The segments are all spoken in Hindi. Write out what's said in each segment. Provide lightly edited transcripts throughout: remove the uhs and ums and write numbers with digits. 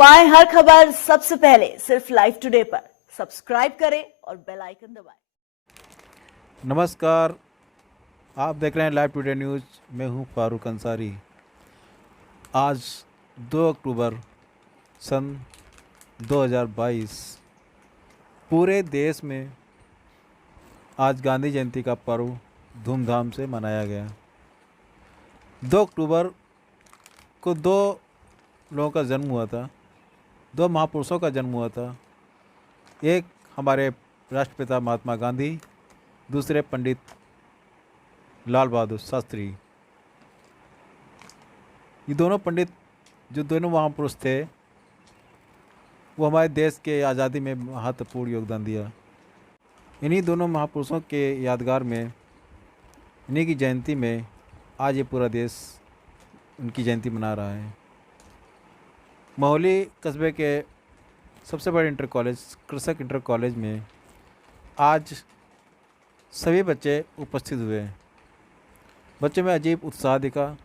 पाएं हर खबर सबसे पहले सिर्फ लाइव टुडे पर। सब्सक्राइब करें और बेल आइकन दबाएं। नमस्कार, आप देख रहे हैं लाइव टुडे न्यूज़। मैं हूं फारूक अंसारी। आज 2 अक्टूबर सन 2022 पूरे देश में आज गांधी जयंती का पर्व धूमधाम से मनाया गया। 2 अक्टूबर को दो लोगों का जन्म हुआ था, दो महापुरुषों का जन्म हुआ था। एक हमारे राष्ट्रपिता महात्मा गांधी, दूसरे पंडित लाल बहादुर शास्त्री। ये दोनों पंडित, जो दोनों महापुरुष थे, वो हमारे देश के आज़ादी में महत्वपूर्ण योगदान दिया। इन्हीं दोनों महापुरुषों के यादगार में, इन्हीं की जयंती में आज ये पूरा देश उनकी जयंती मना रहा है। मोहाली कस्बे के सबसे बड़े इंटर कॉलेज, कृषक इंटर कॉलेज में आज सभी बच्चे उपस्थित हुए। बच्चों में अजीब उत्साह दिखा।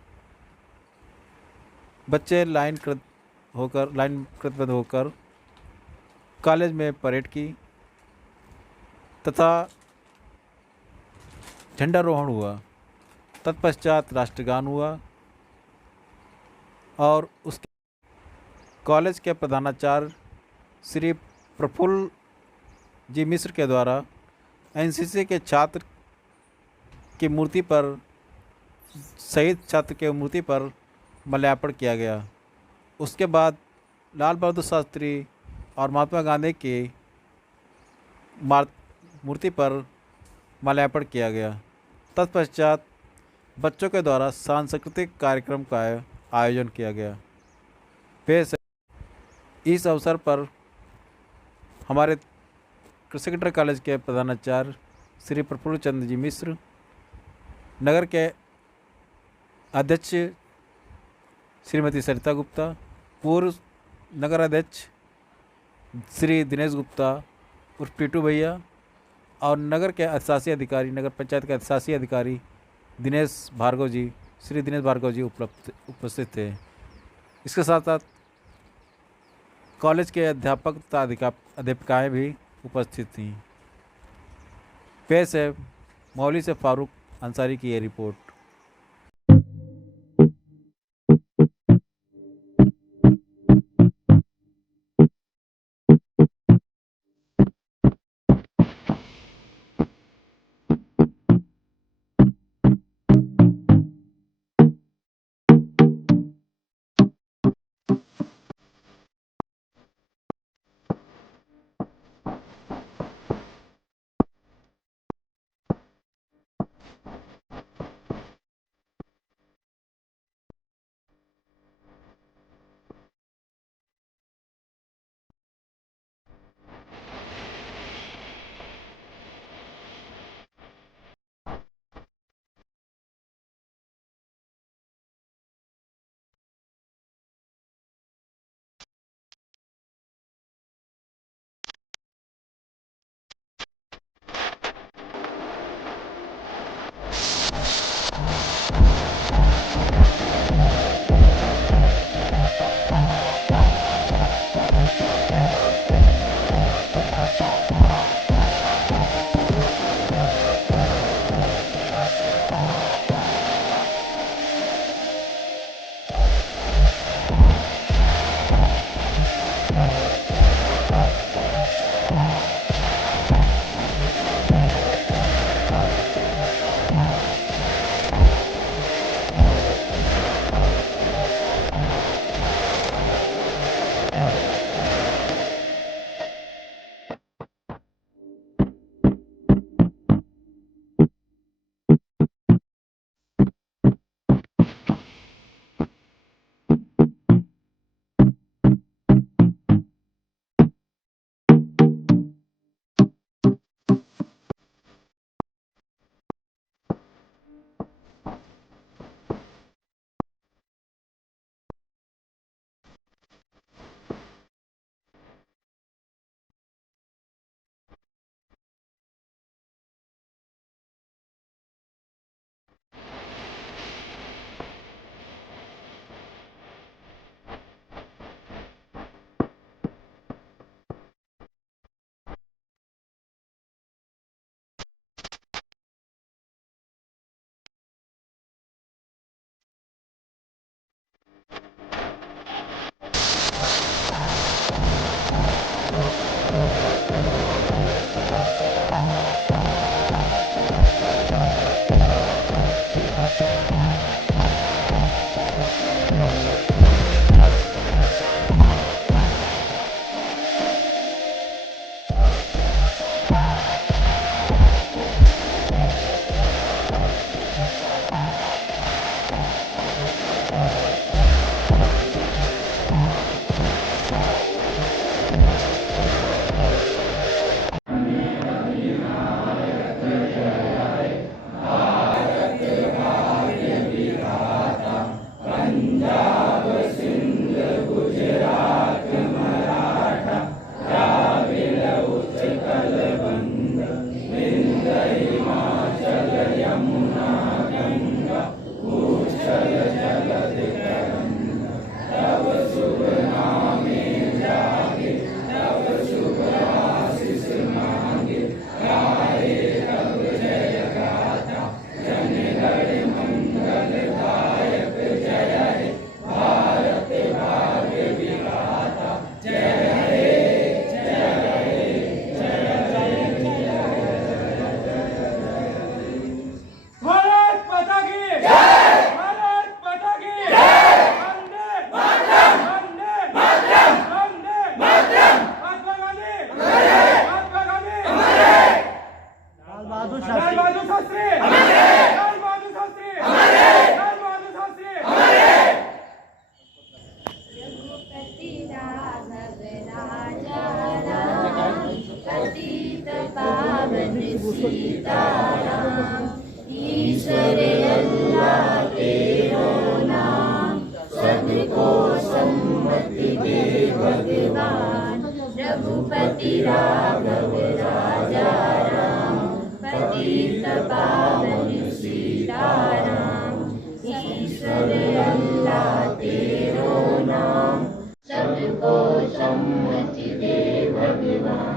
बच्चे लाइनकृतबद्ध होकर कॉलेज में परेड की तथा झंडारोहण हुआ। तत्पश्चात राष्ट्रगान हुआ और उसके कॉलेज के प्रधानाचार्य श्री प्रफुल्ल जी मिश्र के द्वारा एनसीसी के छात्र की मूर्ति पर, शहीद छात्र के मूर्ति पर माल्यार्पण किया गया। उसके बाद लाल बहादुर शास्त्री और महात्मा गांधी की मूर्ति पर माल्यार्पण किया गया। तत्पश्चात बच्चों के द्वारा सांस्कृतिक कार्यक्रम का आयोजन किया गया। पेश इस अवसर पर हमारे कृषि इंटर कॉलेज के प्रधानाचार्य श्री प्रफुल्ल चंद्र जी मिश्र, नगर के अध्यक्ष श्रीमती सरिता गुप्ता, पूर्व नगर अध्यक्ष श्री दिनेश गुप्ता उर्फ टीटू भैया, और नगर के अधिशासी अधिकारी, नगर पंचायत के अधिशासी अधिकारी दिनेश भार्गव जी, श्री दिनेश भार्गव जी उपस्थित थे। इसके साथ साथ कॉलेज के अध्यापक तथा अध्यापिकाएँ भी उपस्थित थीं। पेश है मोहाली से फारूक अंसारी की ये रिपोर्ट। रघुपति राघव राजा राम, पतित पावन सीताराम। ईश्वर अल्लाह तेरो नाम, सबको सम्मति दे भगवान।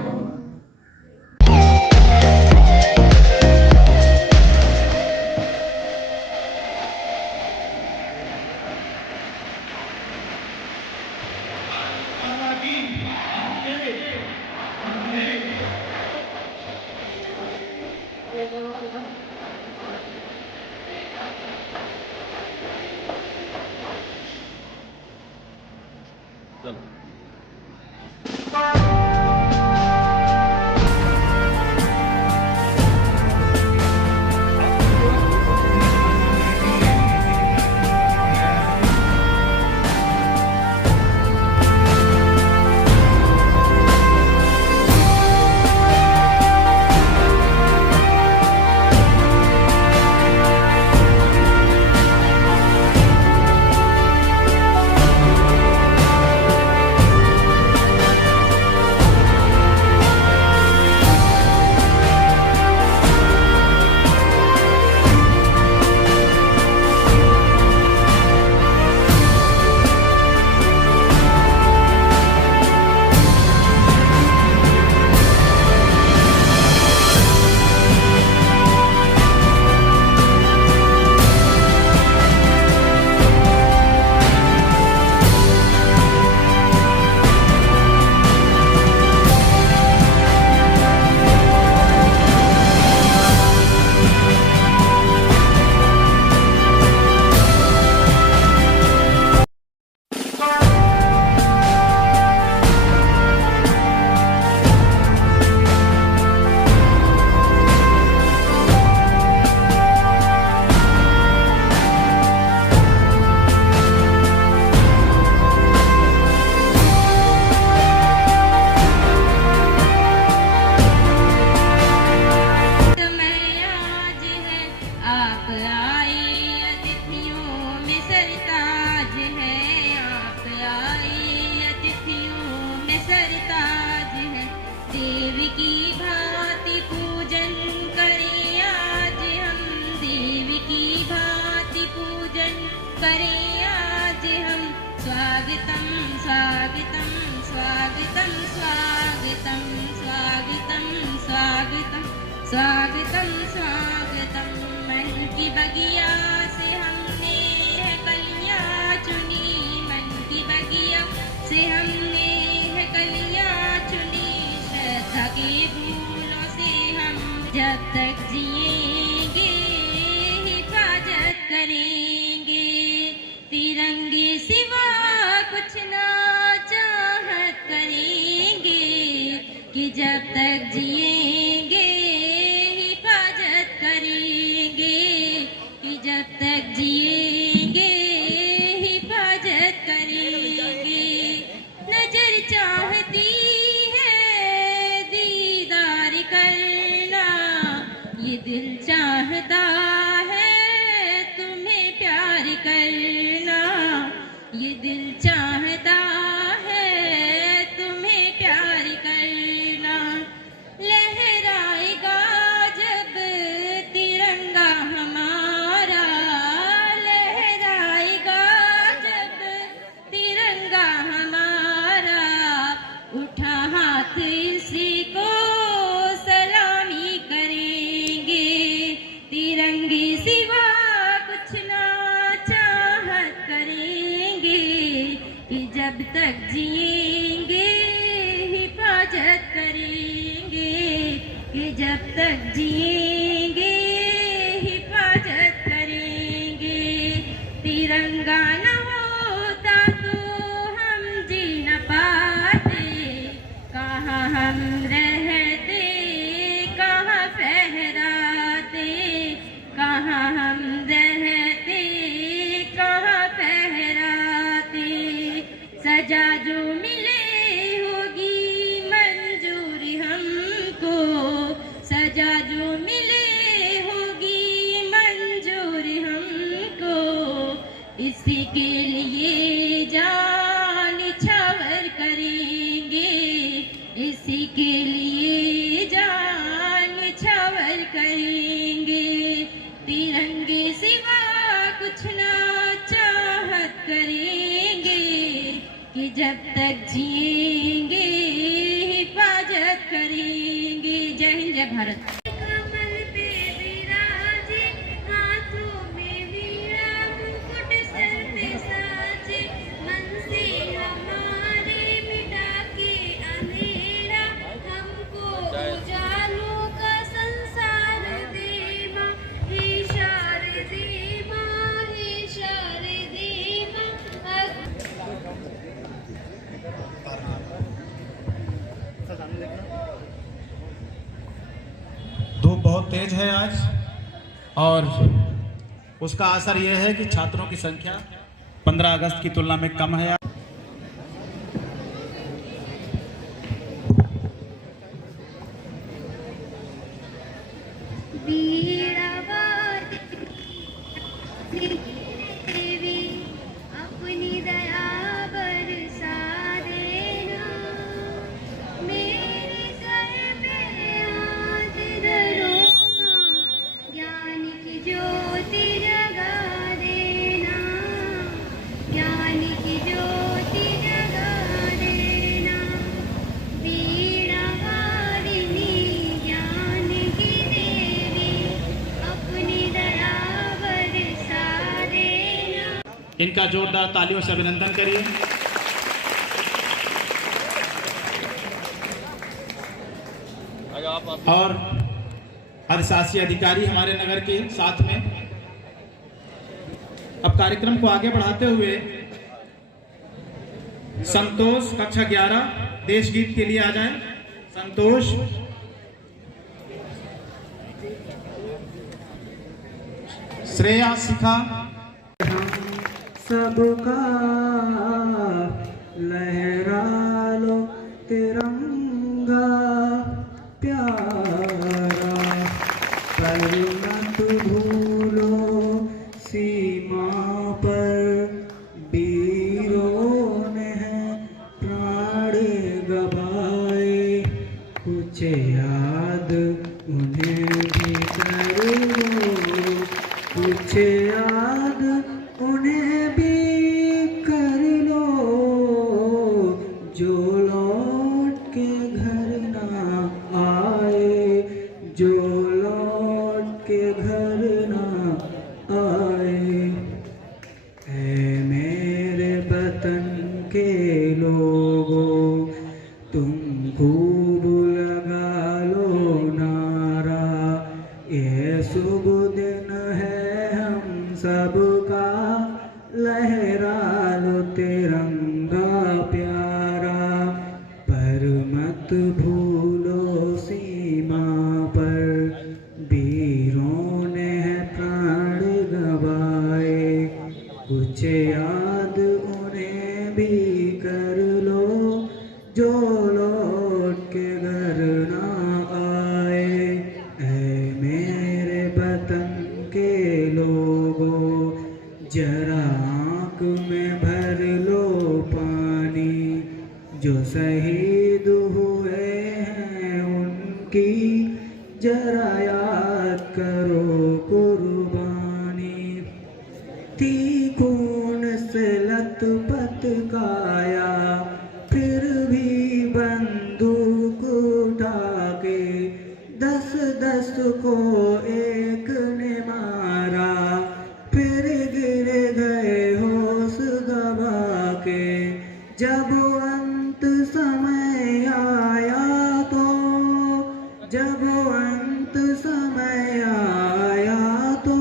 स्वागतम स्वागतम। मन की बगिया से हमने है कलियां चुनी, मन की बगिया से हमने है कलियां चुनी। श्रद्धा के फूलों से हम जब तक जिएंगे हिफाजत करेंगे, तिरंगे सिवा कुछ ना चाहत करेंगे, कि जब तक जिएंगे हिफाजत करेंगे, कि जब तक जिएंगे हिफाजत करेंगे। नजर चाहती है दीदार करना, ये दिल चाहता है तुम्हें प्यार करना, ये दिल चाहता है तुम्हें प्यार करना। लहराएगा जब तिरंगा हमारा, लहराएगा जब तिरंगा हमारा, उठा हाथ इसी को सलामी करेंगे, तिरंगे सिवा कुछ ना चाहत करेंगे, कि जब तक जिएंगे हिफाजत करेंगे, कि जब तक जिएंगे हिफाजत करेंगे। तिरंगा न होता तो हम जी न पाते, कहाँ हम रहते कहाँ फहराते, कहाँ हम रहते कहाँ फहराते। सजा जो मिले होगी मंजूर हमको, सजा जो मिले होगी मंजूर हमको, इसी के लिए जान न्यौछावर करेंगे, इसी के लिए जान न्यौछावर करेंगे। तिरंगे सिवा कुछ ना चाहत करेंगे, कि जब तक जिएंगे हिफाजत करेंगे। जय हिंद, जय भारत। कमल पे विराजे, हाथों में वीणा मुकुट सर पे साजे, मन से हमारे मिटा के अंधेरा, हमको उजालों का संसार दे माँ, हे शारदे माँ, हे शारदे माँ। धूप बहुत तेज है आज, और उसका असर यह है कि छात्रों की संख्या 15 अगस्त की तुलना में कम है। देवी अपनी दया बरसा देना, मेरे सर पे हाथ धरो माँ, ज्ञान की ज्योति जगा देना, ज्ञान की ज्योति जगा देना। वीणा वारिणी ज्ञान की देवी अपनी दया बरसा देना। इनका जोरदार तालियों से अभिनंदन करिए। और अधिशासी अधिकारी हमारे नगर के साथ में। अब कार्यक्रम को आगे बढ़ाते हुए संतोष कक्षा 11 देश गीत के लिए आ जाएं। संतोष। श्रेया शिखा। सबका लहरा लो तिरंगा प्यारा, पर मत भूलो सीमा पर वीरों ने प्राण गवाए, कुछ याद उन्हें भी कर लो, कुछ याद उन्हें भी कर लो, जो लौट के घर ना आए, जो लौट के घर ना आए। ऐ मेरे वतन के लोगों, तुम खूब लगा लो नारा, उनकी जरा याद करो कुर्बानी। थी खून से लथपथ काया, फिर भी बंदूक उठा के 10-10 को एक ने मारा। फिर गिर गए होश गवा के, जब अंत समय आया तो, जब अंत समय आया तो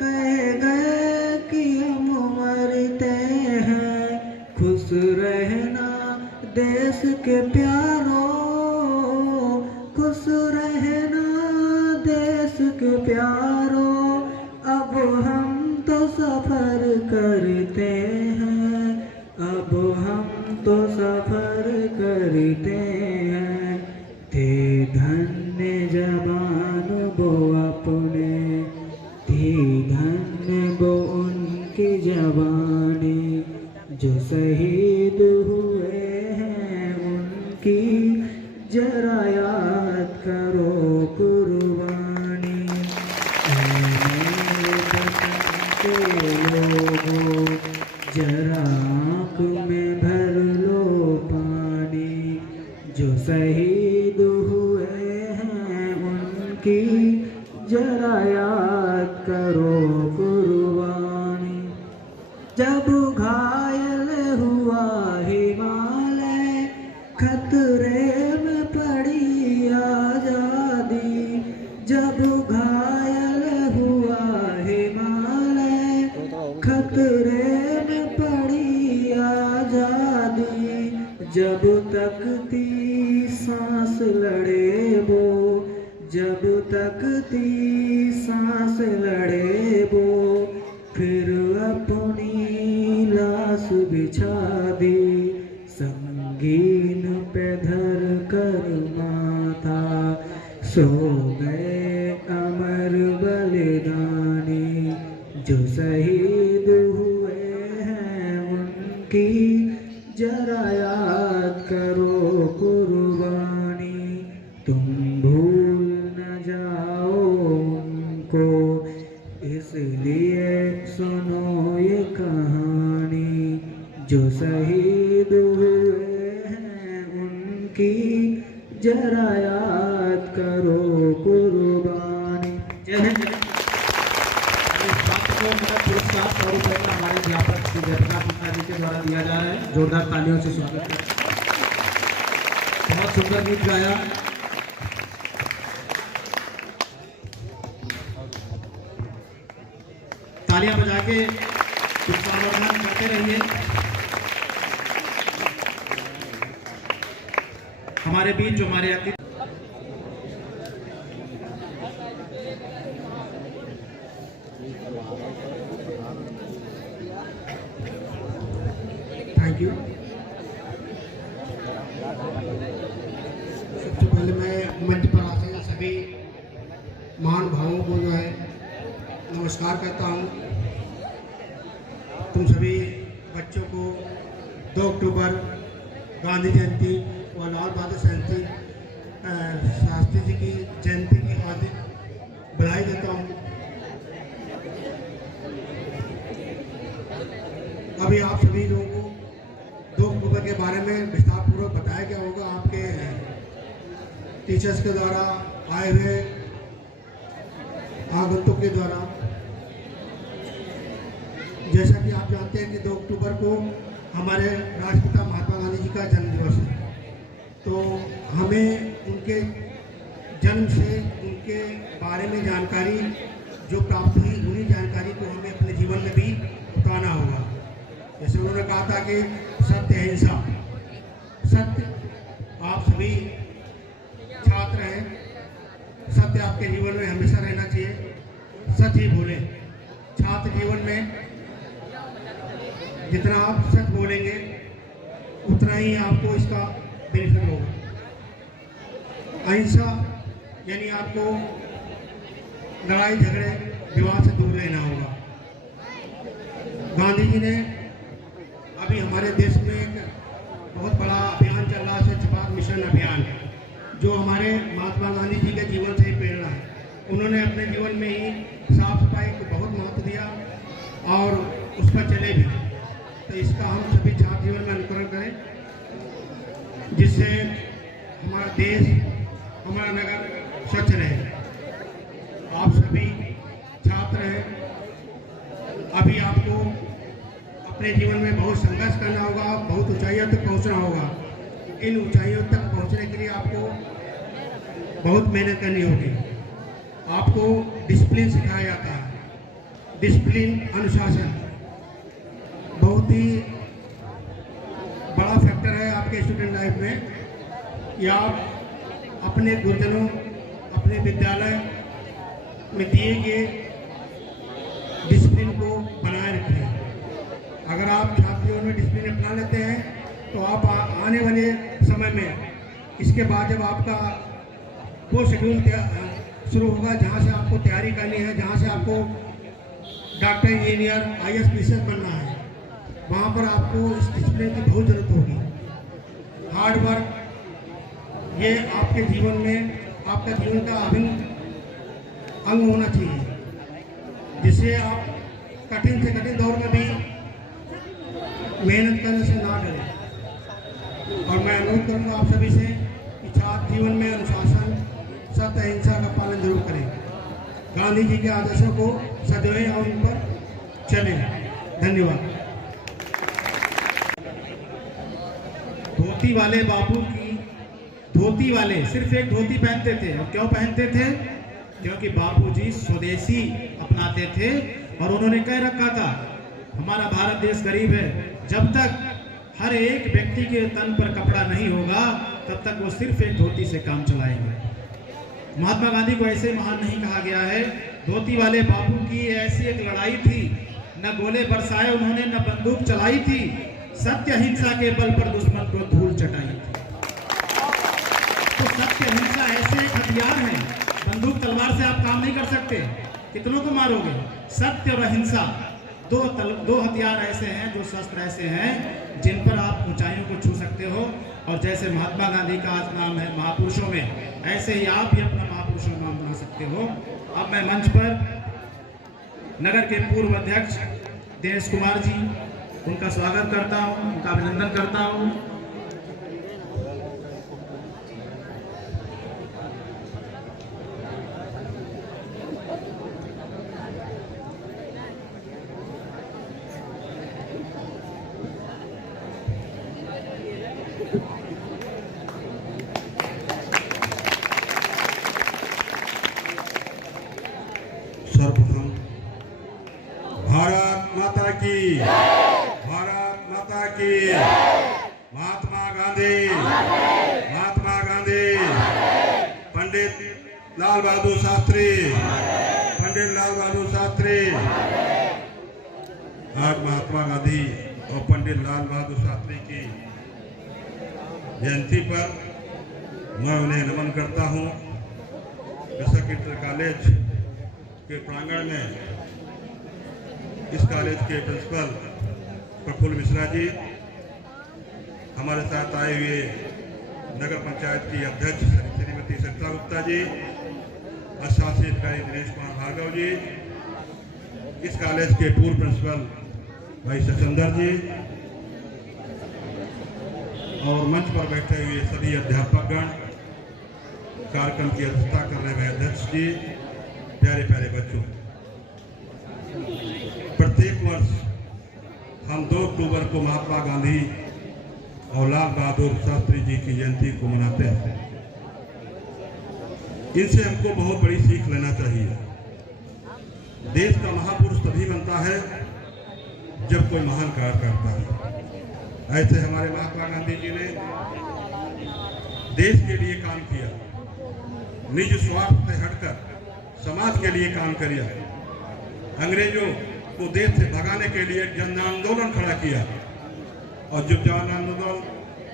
कह गए कि हम मरते हैं। खुश रहना देश के प्यारों, खुश रहना देश के प्यारों। अब हम तो सफर करते हैं, अब हम तो सफर करते हैं। थे धन्य जवान वो अपने, थी धन्य वो उनकी जवानी। जो शहीद हुए हैं उनकी जरा याद करो कुर्बानी। ऐ मेरे वतन के लोगों, जरा आँख में भर लो पानी। जो शहीद हुए हैं उनकी जरा याद करो कुर्बानी। जब घायल हुआ हिमालय, खतरे में पड़ी आजादी। जब घायल हुआ हिमालय, खतरे में पड़ी आजादी। जब तक थी सांस लड़े वो, जब तक थी सांस लड़े वो। फिर अपनी लाश बिछा दी, संगीन पे धर कर माथा। सो गए अमर बलिदानी। जो शहीद हुए हैं उनकी जरा याद करो कुर्बानी। तुम भूल न जाओ उनको, इसलिए सुनो ये कहानी। जो शहीद हुए हैं उनकी जरा याद करो कुर्बानी। जय हिंद। इस बात को मेरा पुरस्कार 100 रुपये का हमारे अध्यापक श्री जयप्रकाश गुप्ता जी के द्वारा दिया जा रहा है। जोरदार तालियों से स्वागत करें। बहुत सुंदर गीत गाया। तालियां बजा के पुष्पावधान करते रहिए। हमारे बीच जो हमारे अतिथि थैंक यू। सबसे पहले मैं मंच पर आते सभी महान भावों को जो है नमस्कार करता हूँ। तुम सभी बच्चों को 2 अक्टूबर गांधी जयंती और लाल बहादुर शास्त्री जी की जयंती की हार्दिक बधाई देता हूँ। अभी आप सभी लोगों को 2 अक्टूबर के बारे में विस्तारपूर्वक बताया गया होगा आपके टीचर्स के द्वारा, आए हुए आगंतुक के द्वारा। जैसा कि आप जानते हैं कि 2 अक्टूबर को हमारे राष्ट्रपिता महात्मा गांधी जी का जन्म दिवस है। तो हमें उनके जन्म से उनके बारे में जानकारी जो प्राप्त हुई, उन्हीं जानकारी को हमें अपने जीवन में भी उतारना होगा। जैसे उन्होंने कहा था कि सत्य अहिंसा, सत्य आप सभी छात्र हैं, सत्य आपके जीवन में हमेशा रहना चाहिए। सच ही बोलें। छात्र जीवन में जितना आप सच बोलेंगे उतना ही आपको इसका बेनिफिट होगा। अहिंसा यानी आपको लड़ाई झगड़े विवाद से दूर रहना होगा। गांधी जी ने अभी हमारे देश में एक बहुत बड़ा अभियान चल रहा है, स्वच्छ भारत मिशन अभियान, जो हमारे महात्मा गांधी जी के जीवन से ही प्रेरणा है। उन्होंने अपने जीवन में ही साफ सफाई को बहुत महत्व दिया और उस पर चले भी। तो इसका हम सभी छात्र जीवन में अनुकरण करें, जिससे हमारा देश, हमारा नगर स्वच्छ रहे। आप सभी छात्र हैं, अभी आपको अपने जीवन में बहुत संघर्ष करना होगा, बहुत ऊंचाइयों तक पहुंचना होगा। इन ऊंचाइयों तक पहुंचने के लिए आपको बहुत मेहनत करनी होगी। आपको डिसिप्लिन सिखाया जाता है। डिसिप्लिन, अनुशासन बहुत ही बड़ा फैक्टर है आपके स्टूडेंट लाइफ में। या आप अपने गुरुजनों, अपने विद्यालय में दिए गए डिसिप्लिन को बनाए रखें। अगर आप छात्र जीवन में डिसिप्लिन अपना लेते हैं तो आप आने वाले समय में, इसके बाद जब आपका वो शेड्यूल शुरू होगा जहाँ से आपको तैयारी करनी है, जहाँ से आपको डॉक्टर, इंजीनियर, IAS, PCS बनना है, वहाँ पर आपको इस डिसिप्लिन की बहुत ज़रूरत होगी। हार्ड वर्क ये आपके जीवन में, आपका जीवन का अभिन्न अंग होना चाहिए, जिससे आप कठिन से कठिन दौर में भी मेहनत करने से ना डरें। और मैं अनुरोध करूँगा आप सभी से कि छात्र जीवन में अनुशासन, सत्य, अहिंसा का पालन जरूर करें। गांधी जी के आदर्शों को सदैव और उन पर चलें। धन्यवाद। धोती वाले बापू की, धोती वाले सिर्फ एक धोती पहनते थे। और क्यों पहनते थे? क्योंकि बापूजी स्वदेशी अपनाते थे और उन्होंने कह रखा था, हमारा भारत देश गरीब है, जब तक हर एक व्यक्ति के तन पर कपड़ा नहीं होगा तब तक वो सिर्फ एक धोती से काम चलाएंगे। महात्मा गांधी को ऐसे महान नहीं कहा गया है। धोती वाले बापू की ऐसी एक लड़ाई थी, न गोले बरसाए उन्होंने, न बंदूक चलाई थी, सत्य अहिंसा के बल पर दुश्मन को धूल चटाई थी। तो सत्य अहिंसा ऐसे एक हथियार है, बंदूक तलवार से आप काम नहीं कर सकते, कितनों को मारोगे। सत्य और अहिंसा दो हथियार ऐसे हैं, दो शस्त्र ऐसे हैं जिन पर आप ऊंचाइयों को छू सकते हो। और जैसे महात्मा गांधी का आज नाम है महापुरुषों में, ऐसे ही आप भी अपना महापुरुषों का नाम बना सकते हो। अब मैं मंच पर नगर के पूर्व अध्यक्ष दिनेश कुमार जी, उनका स्वागत करता हूं, उनका अभिनंदन करता हूं। सर्वप्रथम भारत माता की, भारत माता की, महात्मा गांधी, महात्मा गांधी, पंडित लाल बहादुर शास्त्री, पंडित लाल बहादुर शास्त्री। आज महात्मा गांधी और पंडित लाल बहादुर शास्त्री की जयंती पर मैं उन्हें नमन करता हूँ। बेशक इंटर कॉलेज के प्रांगण में इस कॉलेज के प्रिंसिपल प्रफुल्ल मिश्रा जी, हमारे साथ आए हुए नगर पंचायत की अध्यक्ष श्रीमती सरिता गुप्ता जी, शासी अधिकारी दिनेश कुमार भार्गव जी, इस कॉलेज के पूर्व प्रिंसिपल भाई सचंदर जी और मंच पर बैठे हुए सभी अध्यापकगण, कार्यक्रम की अध्यक्षता कर रहे हुए अध्यक्ष जी, प्यारे प्यारे बच्चों, प्रत्येक वर्ष हम 2 अक्टूबर को महात्मा गांधी और लाल बहादुर शास्त्री जी की जयंती को मनाते हैं। इनसे हमको बहुत बड़ी सीख लेना चाहिए। देश का महापुरुष तभी बनता है जब कोई महान कार्य करता है। ऐसे हमारे महात्मा गांधी जी ने देश के लिए काम किया, निज स्वार्थ से हटकर समाज के लिए काम किया, अंग्रेजों को देश से भगाने के लिए जन आंदोलन खड़ा किया। और जब जन आंदोलन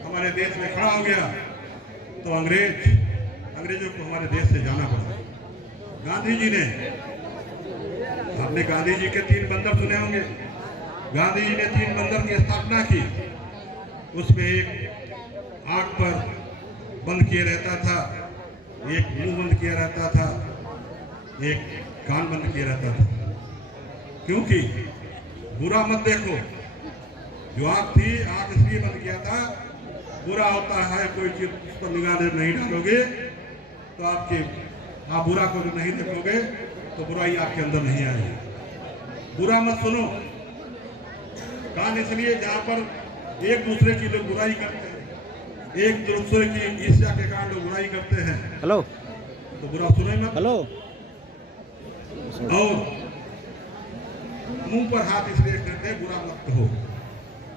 हमारे देश में खड़ा हो गया तो अंग्रेजों को हमारे देश से जाना पड़ा। गांधी जी ने, आपने गांधी जी के 3 बंदर सुने होंगे। गांधी जी ने 3 बंदर की स्थापना की। उसमें एक आग पर बंद किए रहता था, एक मुंह बंद किया रहता था, एक कान बंद किया रहता था। क्योंकि बुरा मत देखो, जो आँख थी आँख इसलिए बंद किया था, बुरा होता है कोई चीज उस पर निगाह नहीं डालोगे तो आप बुरा को नहीं देखोगे तो बुराई आपके अंदर नहीं आएगी। बुरा मत सुनो। कान इसलिए जहाँ पर एक दूसरे की लोग बुराई करते हैं, एक दूसरे की ईर्ष्या के कारण लोग बुराई करते हैं, हेलो तो बुरा सुने मत। हेलो। और मुंह पर हाथ इसलिए करते हैं, बुरा मत कहो,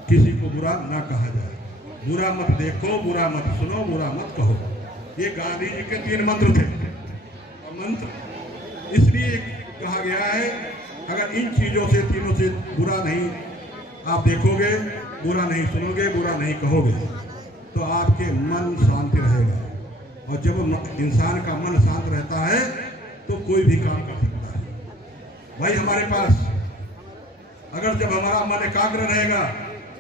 किसी को बुरा ना कहा जाए। बुरा मत देखो, बुरा मत सुनो, बुरा मत कहो। ये गांधी जी के 3 मंत्र थे। और मंत्र इसलिए कहा गया है, अगर इन चीजों से, तीनों से बुरा नहीं आप देखोगे, बुरा नहीं सुनोगे, बुरा नहीं कहोगे, तो आपके मन शांत रहेगा। और जब इंसान का मन शांत रहता है तो कोई भी काम कर सकता है। भाई हमारे पास अगर जब हमारा मन एकाग्र रहेगा,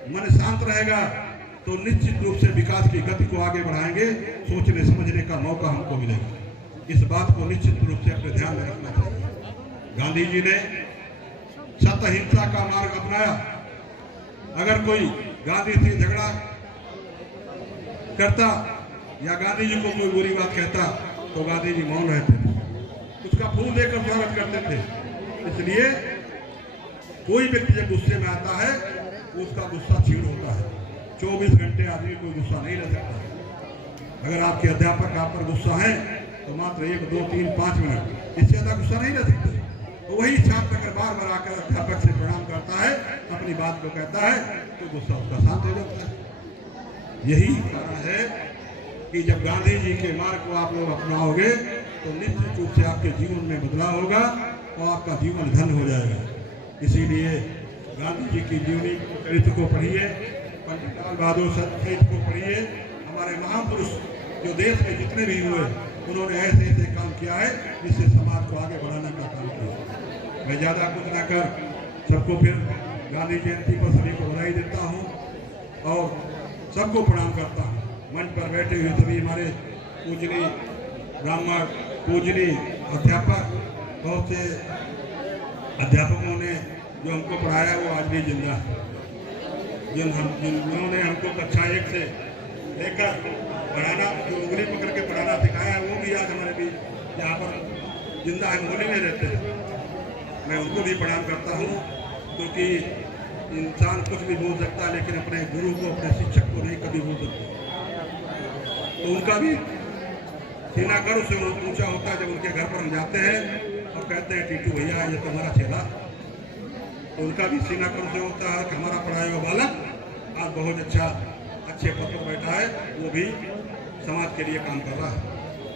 मन शांत रहेगा, तो निश्चित रूप से विकास की गति को आगे बढ़ाएंगे, सोचने समझने का मौका हमको मिलेगा। इस बात को निश्चित रूप से अपने ध्यान में रखना चाहिए। गांधी जी ने सत्य अहिंसा का मार्ग अपनाया। अगर कोई गांधी से झगड़ा करता या गांधी जी को कोई बुरी बात कहता तो गांधी जी मौन रहते थे, उसका फूल देकर स्वागत करते थे। इसलिए कोई व्यक्ति जब गुस्से में आता है उसका गुस्सा क्षीण होता है। 24 घंटे आदमी कोई गुस्सा नहीं रह सकता। अगर आपके अध्यापक आप पर गुस्सा है तो मात्र 1, 2, 3, 5 मिनट, इससे ज्यादा गुस्सा नहीं रह सकते। तो वही छात्र अगर बार आकर अध्यापक से प्रणाम करता है, अपनी बात को कहता है, तो गुस्सा उसका शांत हो जाता है। यही कारण है कि जब गांधी जी के मार्ग को आप लोग अपनाओगे तो निश्चित रूप से आपके जीवन में बदलाव होगा और आपका जीवन धन्य हो जाएगा। इसीलिए गांधी जी की जीवनी चरित्र को पढ़िए, पंडित लाल बहादुर शास्त्री को पढ़िए। हमारे महापुरुष जो देश में जितने भी हुए, उन्होंने ऐसे ऐसे काम किया है जिससे समाज को आगे बढ़ाने का काम किया। मैं ज़्यादा कुछ ना कर सबको फिर गांधी जयंती पर सभी को बधाई देता हूँ और सबको प्रणाम करता हूँ। मंच पर बैठे हुए सभी हमारे पूजनीय ब्राह्मण, पूजनीय अध्यापक, बहुत से अध्यापकों ने जो हमको पढ़ाया वो आज भी जिंदा है। जिन्होंने हमको कक्षा 1 से लेकर पढ़ाना, जो उंगली पकड़ के पढ़ाना सिखाया, वो भी आज हमारे बीच यहाँ पर जिंदा है, मोहल्ले में रहते हैं। मैं उनको भी प्रणाम करता हूँ, क्योंकि इंसान कुछ भी बोल सकता है लेकिन अपने गुरु को, अपने शिक्षक को नहीं कभी बोल सकता। तो उनका भी सीना गर्व से ऊंचा होता है जब उनके घर पर हम जाते हैं और कहते हैं टीटू भैया ये तुम्हारा चेला, तो उनका भी सीना गर्व से होता है कि हमारा पढ़ाया हुआ बालक आज बहुत अच्छे पद पर बैठा है, वो भी समाज के लिए काम कर रहा है।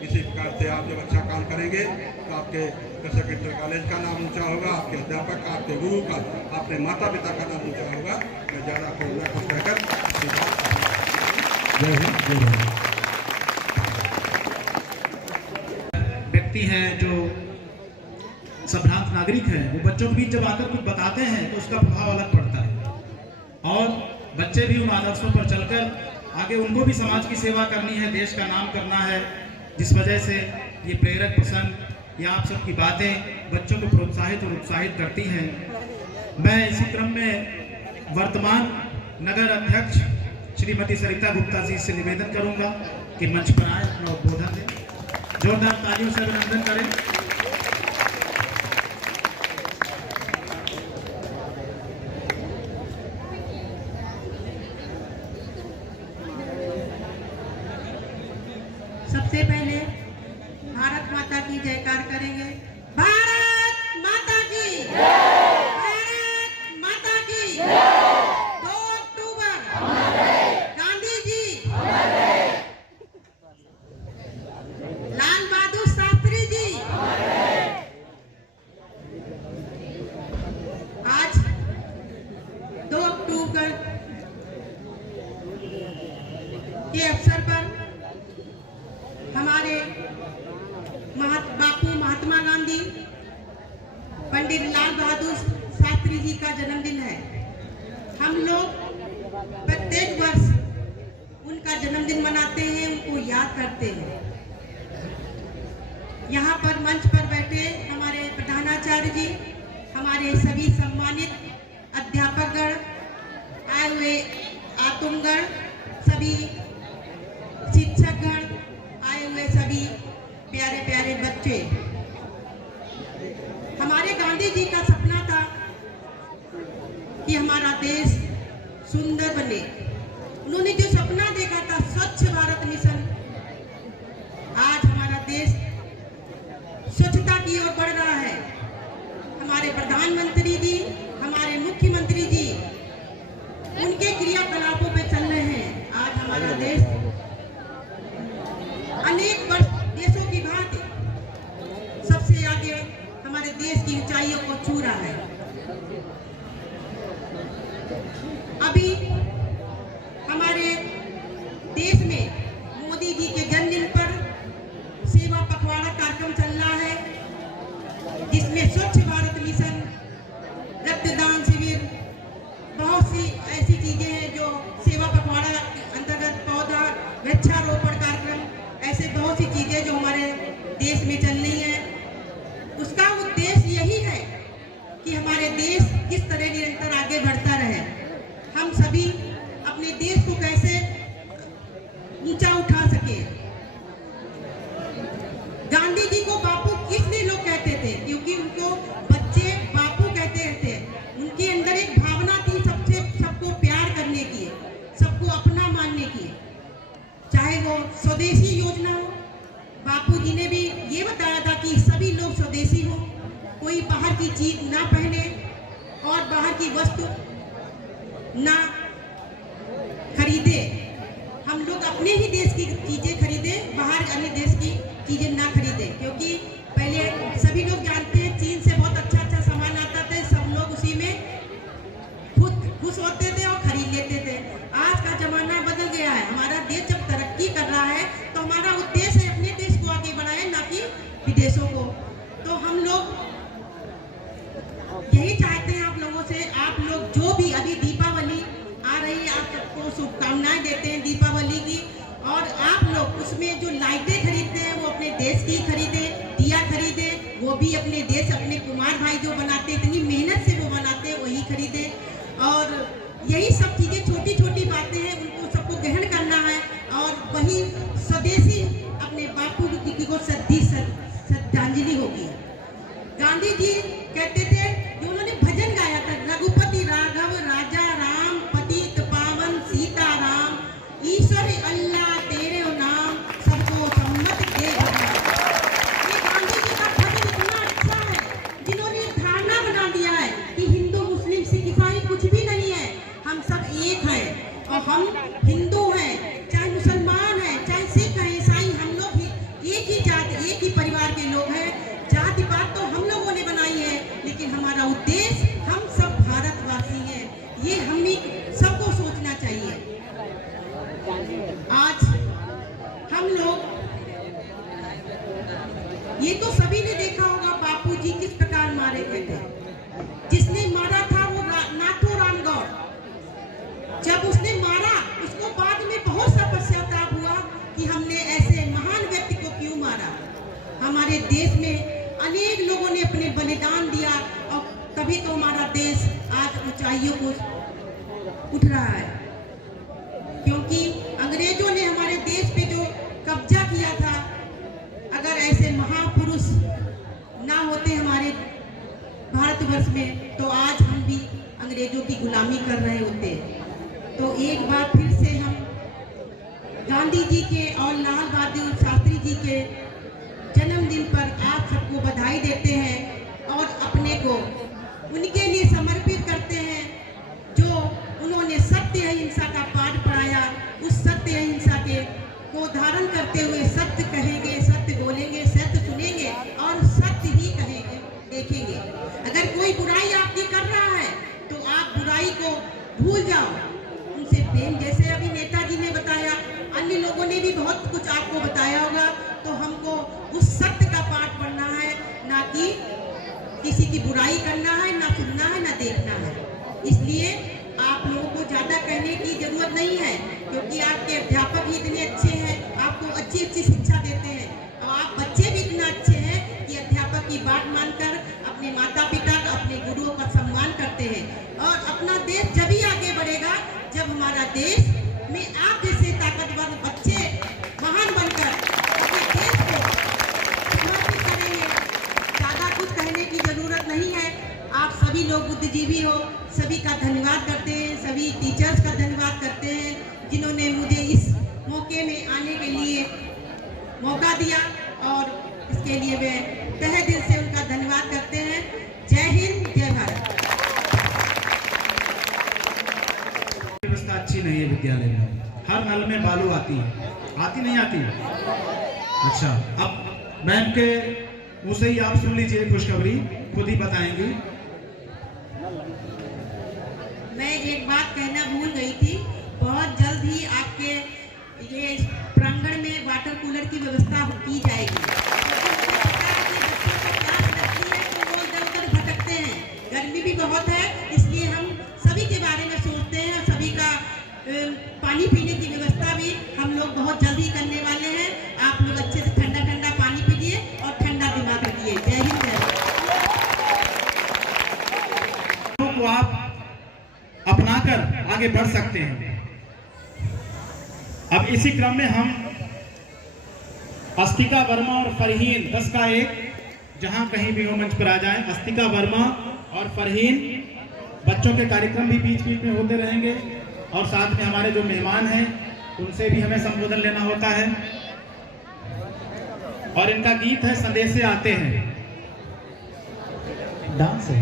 इसी प्रकार से आप जब अच्छा काम करेंगे तो आपके कृषक इंटर कॉलेज का नाम ऊंचा होगा, आपके अध्यापक का, आपके गुरु का, आपके माता पिता का नाम ऊंचा होगा। मैं ज़्यादा कुछ कहकर जय हिंद, जय हिंद। व्यक्ति हैं जो संभ्रांत नागरिक हैं, वो बच्चों के बीच जब आकर कुछ बताते हैं तो उसका प्रभाव अलग पड़ता है और बच्चे भी उन आदर्शों पर चलकर आगे उनको भी समाज की सेवा करनी है, देश का नाम करना है। जिस वजह से ये प्रेरक प्रसंग या आप सबकी बातें बच्चों को प्रोत्साहित और उत्साहित करती हैं। मैं इसी क्रम में वर्तमान नगर अध्यक्ष श्रीमती सरिता गुप्ता जी से निवेदन करूंगा कि मंच पर आए, अपना उद्बोधन दें। जोरदार तालियों से अभिनंदन करें। सबसे पहले भारत माता की जयकार करेंगे। भारत माता की, भारत माता की। 2 अक्टूबर गांधी जी, लाल बहादुर शास्त्री जी। आज 2 अक्टूबर के अवसर पर हमारे बापू महात्मा गांधी, पंडित लाल बहादुर शास्त्री जी का जन्मदिन है। हम लोग प्रत्येक वर्ष उनका जन्मदिन मनाते हैं, उनको याद करते हैं। यहाँ पर मंच पर बैठे हमारे प्रधानाचार्य जी, हमारे सभी सम्मानित अध्यापकगण, आए हुए आतुमगण, सभी शिक्षकगण, आए हुए सभी प्यारे प्यारे बच्चे। हमारे गांधी जी का सपना था कि हमारा देश सुंदर बने। उन्होंने जो सपना देखा था स्वच्छ भारत मिशन, आज हमारा देश स्वच्छता की ओर बढ़ रहा है। हमारे प्रधानमंत्री जी, हमारे मुख्यमंत्री जी उनके क्रियाकलापों पे चल रहे हैं। आज हमारा देश अनेक देशों की भांति सबसे आगे हमारे देश की ऊंचाइयों को छू रहा है। अभी हमारे देश में मोदी जी के जन्मदिन पर सेवा पखवाड़ा कार्यक्रम चल रहा है, जिसमें स्वच्छ भारत मिशन, रक्तदान शिविर, बहुत सी ऐसी चीजें हैं जो सेवा पखवाड़ा अंतर्गत, पौधा वृक्षारोपण कार्यक्रम, ऐसे बहुत सी चीजें जो हमारे देश में चल रही हैं। उसका उद्देश्य यही है कि हमारे देश किस तरह निरंतर आगे बढ़ता रहे। हम सभी अपने देश को कैसे ऊंचा उठा सके। गांधी जी को बापू इसलिए लोग कहते थे क्योंकि उनको बच्चे बापू कहते थे। उनके अंदर एक भावना थी सबको प्यार करने की, सबको अपना मानने की। चाहे वो स्वदेशी योजना हो, बापू जी ने भी ये बताया था कि सभी लोग स्वदेशी हो, कोई बाहर की चीज ना पहने और बाहर की वस्तु ना खरीदे। हम लोग अपने ही देश की चीजें खरीदे, बाहर अन्य देश की चीजें ना खरीदे। क्योंकि पहले सभी लोग जानते हैं चीन से बहुत अच्छा अच्छा सामान आता था, सब लोग उसी में खुद खुश होते थे और खरीद लेते थे। आज का जमाना बदल गया है। हमारा देश जब तरक्की कर रहा है तो हमारा उद्देश्य है अपने देश को आगे बढ़ाए, ना कि विदेशों को। तो हम लोग यही चाहते हैं आप लोगों से, आप लोग जो भी अभी दीपावली आ रही है, आप सबको शुभकामनाएं देते हैं दीपावली की। और आप लोग उसमें जो लाइटें खरीदते हैं वो अपने देश की खरीदे, दिया खरीदे, वो भी अपने देश, अपने कुमार भाई जो बनाते हैं, इतनी मेहनत से वो बनाते हैं, वही खरीदे। और यही सब चीजें, छोटी छोटी बातें हैं, उनको सबको ग्रहण करना है। और वही स्वदेशी अपने बापू जी को श्रद्धांजलि होगी। गांधी जी कहते थे, जो उन्होंने भजन गाया था, रघुपति राघव राजा राम, पतित पावन सीताराम, ईश्वर अल्लाह तेरे नाम, सबको सम्मत दे। ये गांधी जी का भजन इतना अच्छा है, जिन्होंने धारणा बना दिया है कि हिंदू मुस्लिम सिख ईसाई कुछ भी नहीं है, हम सब एक हैं। और हम हिंदू हैं, चाहे मुसलमान हैं, चाहे सिख हैं, ईसाई, हम लोग एक ही जाति, एक ही परिवार के लोग हैं। जाति पात तो हम लोगों ने बनाई है, लेकिन हमारा उद्देश्य हम सब भारतवासी हैं। ये हमें सबको सोचना चाहिए। आज हम लोग, ये तो सभी ने देखा होगा बापूजी किस प्रकार मारे गए थे। जिसने मारा था वो नाथूराम गौड़। जब उसने मारा, उसको बाद में बहुत सा पश्चाताप हुआ कि हमने ऐसे महान व्यक्ति को क्यों मारा। हमारे देश में अनेक लोगों ने अपने बलिदान दिया और तभी तो हमारा देश आज ऊंचाइयों को उठ रहा है। क्योंकि अंग्रेजों ने हमारे देश पे जो कब्जा किया था, अगर ऐसे महापुरुष ना होते हमारे भारतवर्ष में, तो आज हम भी अंग्रेजों की गुलामी कर रहे होते। तो एक बार फिर से हम गांधी जी के और लाल बहादुर शास्त्री जी के जन्मदिन पर आप सबको बधाई देते हैं और अपने को उनके लिए समर्पित करते हैं, जो उन्होंने सत्य अहिंसा का पाठ पढ़ाया। उस सत्य अहिंसा को धारण करते हुए सत्य कहेंगे, सत्य बोलेंगे, सत्य सुनेंगे और सत्य ही कहेंगे, देखेंगे। अगर कोई बुराई आपकी कर रहा है तो आप बुराई को भूल जाओ, उनसे प्रेम, जैसे अभी नेताजी ने बताया, अन्य लोगों ने भी बहुत कुछ आपको बताया होगा। तो हमको उस सत्य का पाठ पढ़ना है, ना कि किसी की बुराई करना है, ना सुनना है, ना देखना है। इसलिए आप लोगों को ज्यादा कहने की जरूरत नहीं है। क्योंकि आपके अध्यापक ही इतने अच्छे हैं, आपको अच्छी अच्छी शिक्षा देते हैं और आप बच्चे भी इतना अच्छे हैं कि अध्यापक की बात मानकर अपने माता पिता का, अपने गुरुओं का सम्मान करते हैं। और अपना देश जब ही आगे बढ़ेगा जब हमारा देश में आप जैसे ताकतवर बच्चे महान बनकर अपने देश को समर्पित करेंगे। ज़्यादा कुछ कहने की जरूरत नहीं है। आप सभी लोग बुद्धिजीवी हो, सभी का धन्यवाद करते हैं, सभी टीचर्स का धन्यवाद करते हैं जिन्होंने मुझे इस मौके में आने के लिए मौका दिया और इसके लिए वे तहे दिल से उनका धन्यवाद करते हैं। जय हिंद, जय भारत। व्यवस्था अच्छी नहीं है विद्यालय में, हर नल में बालू आती है, आती नहीं आती। अच्छा, अब मैम के मुँह से ही आप सुन लीजिए खुशखबरी, खुद ही बताएंगी। मैं एक बात कहना भूल गई थी, बहुत जल्द ही आपके ये प्रांगण में वाटर कूलर की व्यवस्था की जाएगी। भटकते हैं, गर्मी भी बहुत है, इसलिए हम सभी के बारे में सोचते हैं। सभी का पानी पीने की व्यवस्था भी हम लोग बहुत जल्दी करने वाले हैं। आप लोग अच्छे से ठंडा ठंडा पानी पीजिए और ठंडा दिमाग रखिए। जय हिंद, जय भारत। को आप अपनाकर आगे बढ़ सकते हैं। अब इसी क्रम में हम अस्तिका वर्मा और फरहीन 10 का 1 जहां कहीं भी हो मंच पर आ जाए। अस्तिका वर्मा और फरहीन, बच्चों के कार्यक्रम भी बीच बीच में होते रहेंगे और साथ में हमारे जो मेहमान हैं उनसे भी हमें संबोधन लेना होता है। और इनका गीत है संदेश से आते हैं, डांस है।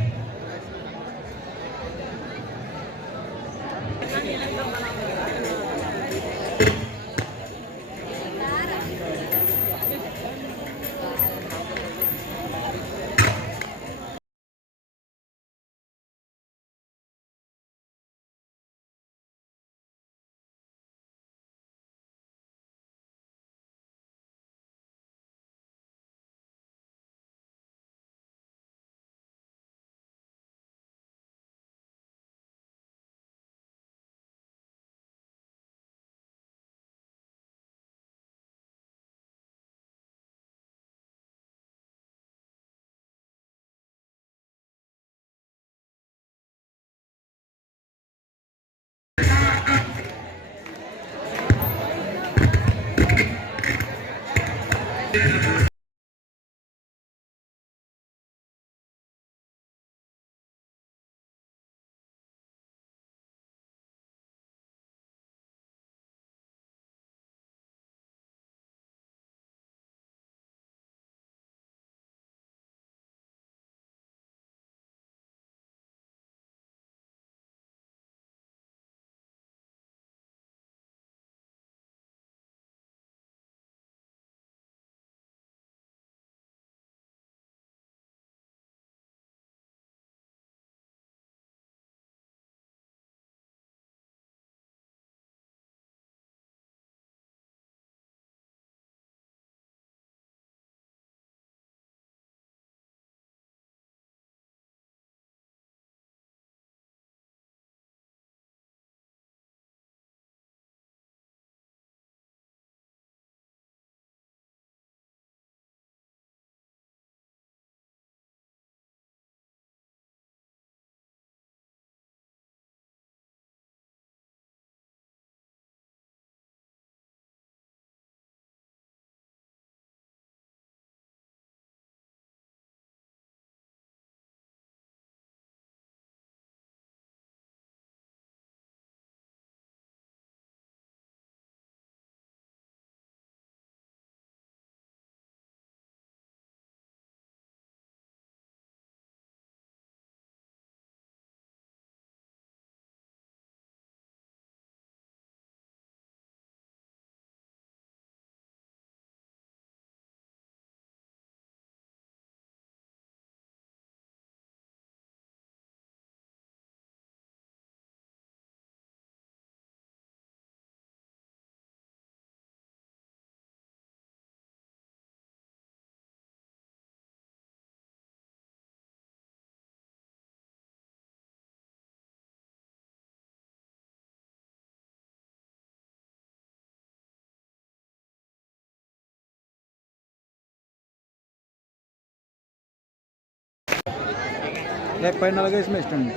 ये पैर ना लगे इसमें स्टैंड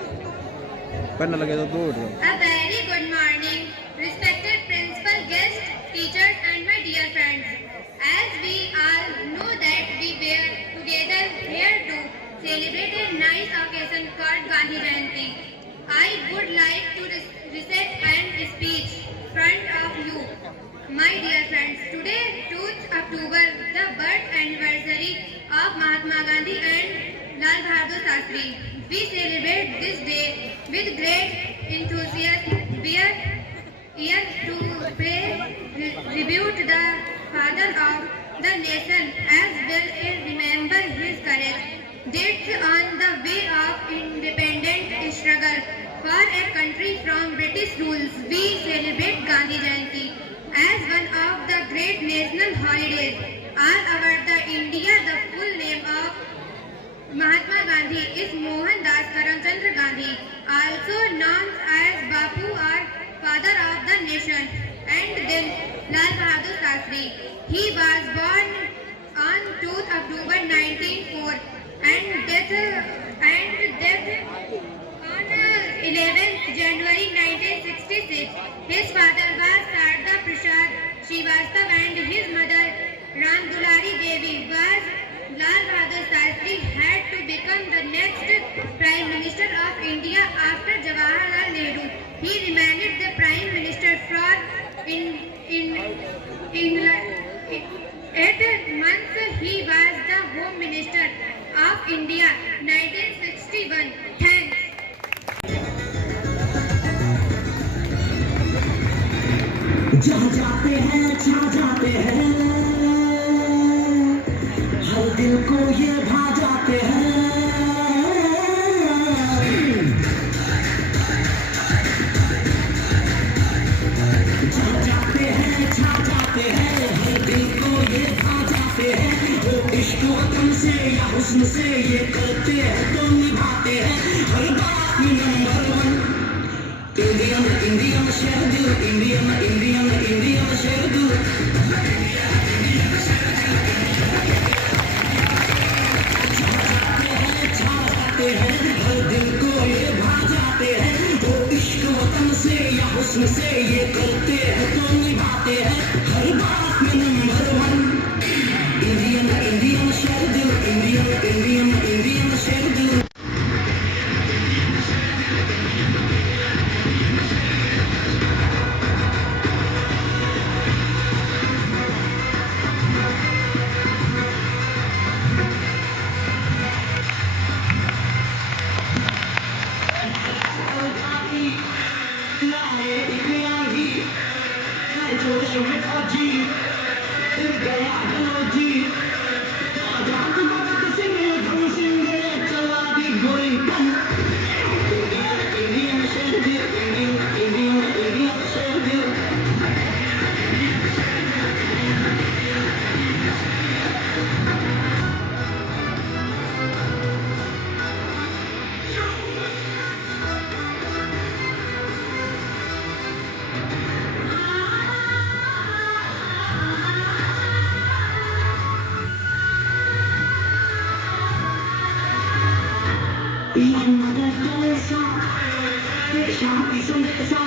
पैर ना लगे तो दूर उठ जाओ। A very good morning, respected principal, guests, teachers, and my dear friends. As we all know that we were together here to celebrate a nice occasion called Gandhi Jayanti, I would like to recite an speech front of you. My dear friends, today 2nd October, the birth anniversary of Mahatma Gandhi and Lal Bahadur Shastri. We celebrate this day with great enthusiasm. We are here to pay tribute to the father of the nation as well as remember his courage. Deeds on the way of independent struggle for a country from British rules. We celebrate Gandhi Jayanti as one of the great national holidays. All over the India, the full name of Mahatma Gandhi is Mohandas Karamchandra Gandhi, also known as Bapu or Father of the Nation, and then Lal Bahadur Shastri. He was born on 2nd October 1904 and death on 11th January 1966. His father was Sarda Prasad Srivastava and his mother Ram Dulari Devi was Lal Bahadur Shastri had to become the next Prime Minister of India after Jawaharlal Nehru. He remained the Prime Minister for 8 months. He was the Home Minister of India 1961. Thanks. जहाँ जाते हैं छा जाते हैं हर दिल को ये भा जाते हैं जहाँ जाते हैं छा जाते हैं हर दिल को ये भा जाते हैं वो इश्क वतन से या हुस्न से ये करते हैं तो निभाते हैं हर बात में नंबर 1 इंडियन इंडियन शेरदिल इंडियन इंडियन इंडियन शेरदिल छाते हैं हर दिल को ये भा जाते हैं वो इश्क वतन से या हुस्न से ये करते हैं तो निभाते हैं हर बात में नंबर 1 इंडियन इंडियन शेरदिल इंडियन इंडियन इंडियन शेरदिल शांति संदेशा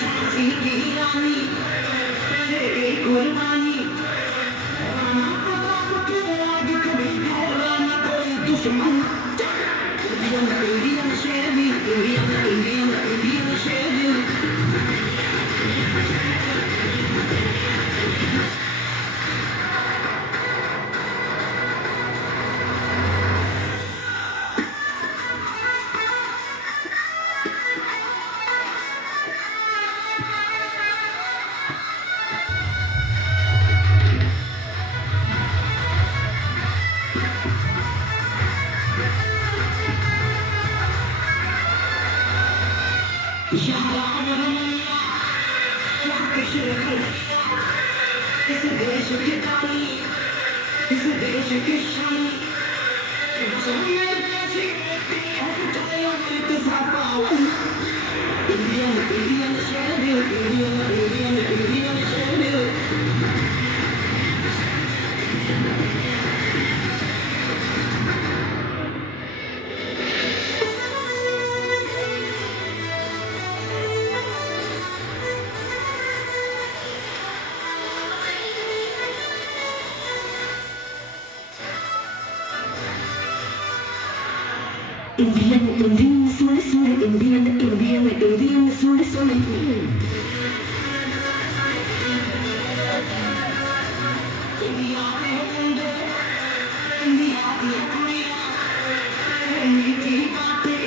झांसी की रानी तेरे कुर्बानी प्रताप के आगे कभी ठहरा न कोई दुश्मन इंडियन इंडियन शेरनी इंडियन इंडियन इंडियन शेरनी इस देश की ताली इस देश की शान इंडियन इंडियन शेरनी इंडियन इंडियन इंडियन शेरनी Indian, Indian, sole, sole, Indian, Indian, Indian, sole, sole. India के मुंडे, India की कुड़ियाँ, इनकी बातें,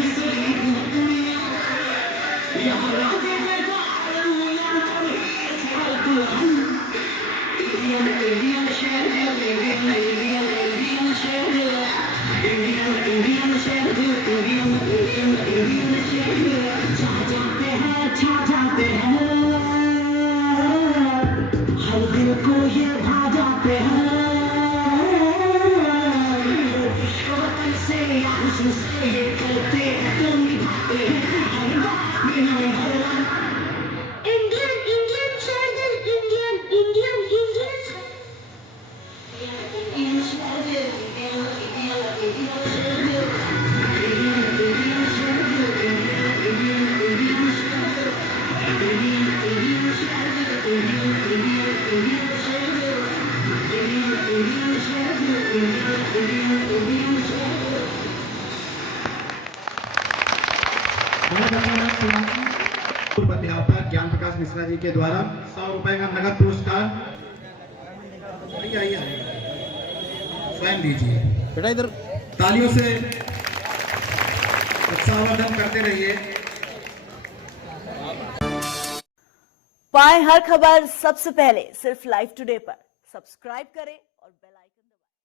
इसलिए कुड़ियाँ, यहाँ राजे बेटा, यहाँ पर ही चलते हैं. Indian, Indian, शहर, Indian, Indian, Indian, शहर, Indian, Indian, शहर, Indian, Indian, Indian, शहर, छा जाते हैं, हर दिल को ये भा जाते हैं, विश्व वतन से या हुस्न से ये करते हैं तो निभाते हैं, हर बात में नंबर वन. Indian, Indian, शहर, Indian, Indian, Indian, Indian, शहर, Indian, Indian, Indian, शहर, Indian, Indian, शहर, Indian, Indian, Indian, शहर, Indian, Indian, शहर, Indian, Indian, Indian, शहर, Indian, Indian, शहर, Indian, Indian, Indian, शहर. अध्यापक ज्ञान प्रकाश मिश्रा जी के द्वारा 100 रुपए का नगद पुरस्कार आइए स्वयं दीजिए. बेटा इधर तालियों से उत्साहवर्धन करते रहिए. पाएं हर खबर सबसे पहले सिर्फ लाइव टुडे पर. सब्सक्राइब करें